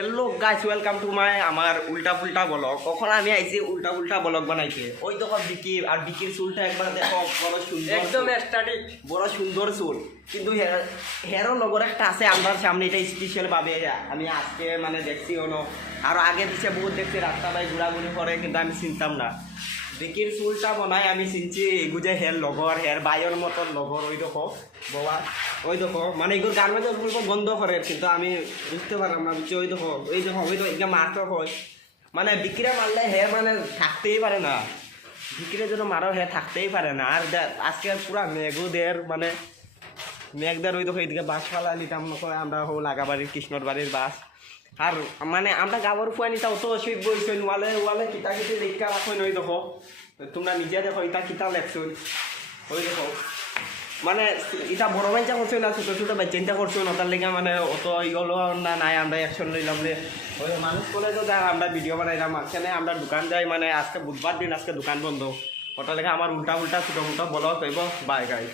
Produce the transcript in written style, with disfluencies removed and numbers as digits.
Hello guys, welcome to my আমার উল্টা পুল্টা blog. কখন আমি আইছি উল্টা পুল্টা ব্লগ বানাইতে। ওই দেখো বিকি, আর বিকির চুলটা একবার দেখো, বড় সুন্দর, একদম স্ট্যাটিক, বড় সুন্দর চুল। কিন্তু হেরও লগর একটা আছে আমার সামনে, এটা স্পেশাল ভাবে আমি আজকে মানে দেখছি। আরো আগে দিচ্ছে বহুত দেখছি, রাস্তা বাই ঘোরাঘুরি করে, কিন্তু আমি চিনতাম না। বিকির চুলটা বনাই আমি চিনছি, এগুলো হের লগর, হের বাইয়ের মতন লগর। ওই দেখো বাবা, ওই দেখো মানে এগুলো গার্মেন্টস বন্ধ করে, কিন্তু আমি বুঝতে পারলাম না। বুঝছি ওই দেখো, ওই দেখো, ওই তো এটা মারতে হয়, মানে বিক্রিয়া মারলে হে মানে থাকতেই পারে না। বিক্রিয়া যদি মারো হে থাকতেই পারে না। আর আজকে পুরা মেঘুদের মানে মেঘদের ওই দেখো এইদিকে বাস ফালা নিতাম নয় আমরা, হো লাগাবাড়ির কৃষ্ণর বাড়ির বাস। আর মানে আমরা গাবর ফুয়া নিতাম, অত অসুখ বইছেন ওয়ালে ওয়ালে কিতা কিতি লেখা রাখুন। ওই দেখো তোমরা নিজে দেখো, ইটা কিতা লেখছুন। ওই দেখো মানে এটা বড় বাচ্চা করছো না, ছোটো ছোটো বাচ্চা চিন্তা করছো না, তার লেগে মানে অত ইগলো না নাই। আমরা অ্যাকশন লইলাম যে ওই মানুষ করে তো যাই, আমরা ভিডিও বানাইলাম। মাঝখানে আমরা দোকান যাই, মানে আজকে বুধবার দিন, আজকে দোকান বন্ধ। ওটা লেগে আমার উল্টা উল্টা ছোটো মোটো বলো কইব বাই গাই।